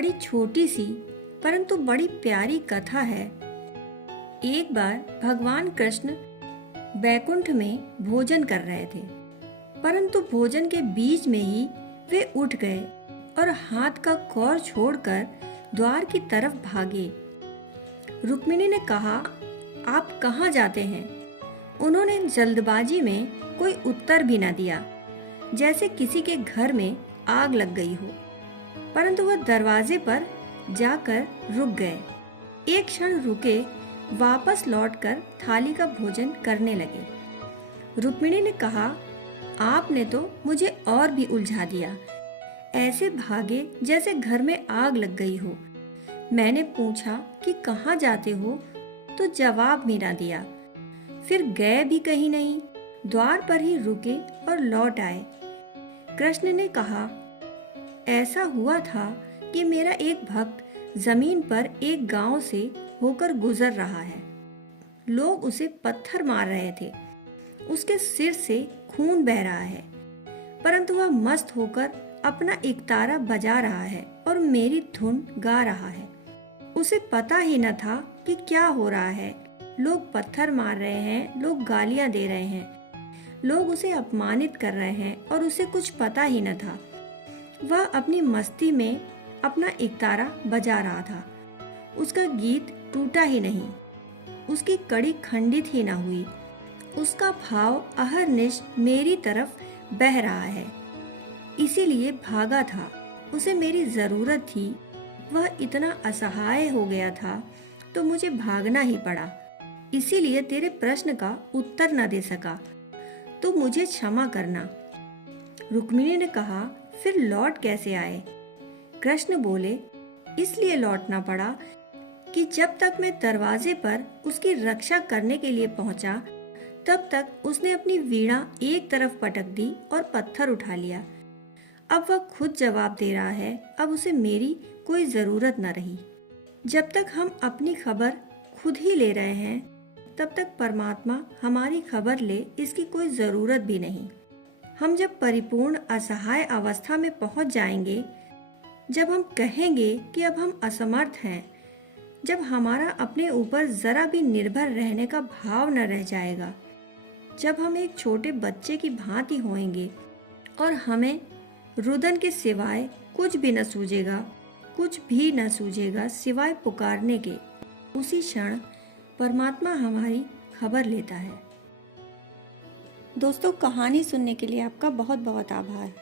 बड़ी छोटी सी परंतु बड़ी प्यारी कथा है। एक बार भगवान कृष्ण बैकुंठ में भोजन कर रहे थे, परंतु भोजन के बीच में ही वे उठ गए और हाथ का कौर छोड़कर द्वार की तरफ भागे। रुक्मिणी ने कहा, आप कहाँ जाते हैं? उन्होंने जल्दबाजी में कोई उत्तर भी न दिया, जैसे किसी के घर में आग लग गई हो। परंतु वह दरवाजे पर जाकर रुक गए। एक क्षण रुके, वापस लौटकर थाली का भोजन करने लगे। रुक्मिणी ने कहा, आपने तो मुझे और भी उलझा दिया। ऐसे भागे जैसे घर में आग लग गई हो। मैंने पूछा कि कहाँ जाते हो, तो जवाब भी ना दिया। फिर गए भी कहीं नहीं, द्वार पर ही रुके और लौट आए। कृष्ण ने कहा, ऐसा हुआ था कि मेरा एक भक्त जमीन पर एक गांव से होकर गुजर रहा है। लोग उसे पत्थर मार रहे थे। उसके सिर से खून बह रहा है, परंतु वह मस्त होकर अपना एकतारा बजा रहा है और मेरी धुन गा रहा है। उसे पता ही न था कि क्या हो रहा है। लोग पत्थर मार रहे हैं, लोग गालियां दे रहे हैं, लोग उसे अपमानित कर रहे हैं और उसे कुछ पता ही न था। वह अपनी मस्ती में अपना एकतारा बजा रहा था। उसका गीत टूटा ही नहीं, उसकी कड़ी खंडित ही न हुई। उसका भाव अहरनिश मेरी तरफ बह रहा है, इसीलिए भागा था। उसे मेरी जरूरत थी। वह इतना असहाय हो गया था तो मुझे भागना ही पड़ा। इसीलिए तेरे प्रश्न का उत्तर न दे सका, तो मुझे क्षमा करना। रुक्मिणी ने कहा, फिर लौट कैसे आए? कृष्ण बोले, इसलिए लौटना पड़ा कि जब तक मैं दरवाजे पर उसकी रक्षा करने के लिए पहुंचा, तब तक उसने अपनी वीणा एक तरफ पटक दी और पत्थर उठा लिया। अब वह खुद जवाब दे रहा है। अब उसे मेरी कोई जरूरत न रही। जब तक हम अपनी खबर खुद ही ले रहे हैं, तब तक परमात्मा हमारी खबर ले, इसकी कोई जरूरत भी नहीं। हम जब परिपूर्ण असहाय अवस्था में पहुंच जाएंगे, जब हम कहेंगे कि अब हम असमर्थ हैं, जब हमारा अपने ऊपर जरा भी निर्भर रहने का भाव न रह जाएगा, जब हम एक छोटे बच्चे की भांति होएंगे और हमें रुदन के सिवाय कुछ भी न सूझेगा, कुछ भी न सूझेगा सिवाय पुकारने के, उसी क्षण परमात्मा हमारी खबर लेता है। दोस्तों, कहानी सुनने के लिए आपका बहुत बहुत आभार।